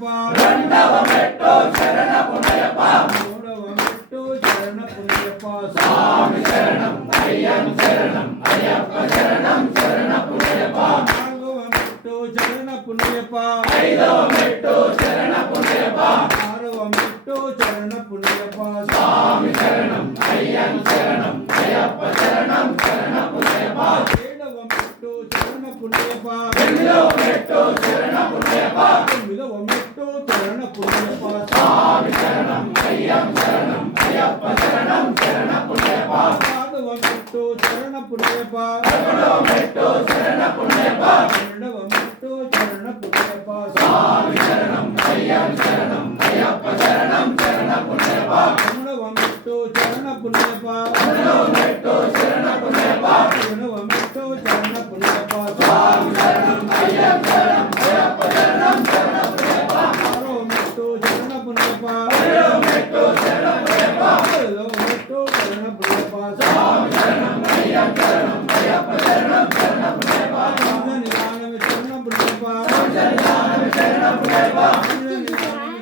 పుణ్యప్ప రెండవ మెట్టు శరణ పుణ్యప్ప మూడవ మెట్టు చరణ పుణ్యప్ప స్వామి శరణం అయ్యం శరణం అయ్యప్ప శరణం శరణ పుణ్యప్ప నాలుగవ మెట్టు చరణ పుణ్యప్ప ఐదవ మెట్టు శరణ పుణ్యప్ప ఆరవ మెట్టు చరణ పుణ్యప్ప స్వామి శరణం అయ్యం శరణం అయ్యప్ప శరణం శరణ పుణ్యప్ప ఏడవ మెట్టు చరణ పుణ్యప్ప ఎనిమిదవ మెట్టు శరణ పుణ్యప్ప తొమ్మిదవ మెట్టు చరణ పుణ్యప్ప స్వామి శరణం అయ్యం శరణం అయ్యప్ప శరణం శరణ పుణ్యప్ప పదవ మెట్టు చరణ పుణ్యప్ప పదకొండవ మెట్టు శరణ పుణ్యప్ప పన్నెండవ మెట్టు చరణ పుణ్యప్ప స్వామి శరణం అయ్యం శరణం అయ్యప్ప శరణం శరణ పుణ్యప్ప పదమూడవ మెట్టు చరణ పుణ్యప్ప పదకొండవ మెట్టు శరణ పుణ్యప్ప పదిహేనవ మెట్టు చరణ పుణ్యప్ప స్వామి శరణం అయ్యం శరణం అయ్యప్ప శరణం శరణ పుణ్యప్ప ఆరవ మెట్టు చరణ పుణ్యప్ప పదిహేడవ మెట్టు శరణ పుణ్యప్ప పదవ మెట్టు చరణ పుణ్యప్ప స్వామి శరణం అయ్యం శరణం అయ్యప్ప శరణం శరణ పుణ్యప్ప నిదానమే చరణ పుణ్యప్ప సంసర్గానం శరణ పుణ్యప్ప నిదానమే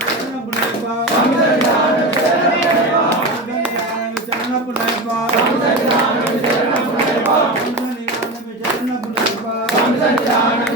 చరణ పుణ్యప్ప సంసర్గానం శరణ పుణ్యప్ప నిదానమే చరణ పుణ్యప్ప సంసర్గానం శరణ పుణ్యప్ప నిదానమే చరణ పుణ్యప్ప సంసర్గానం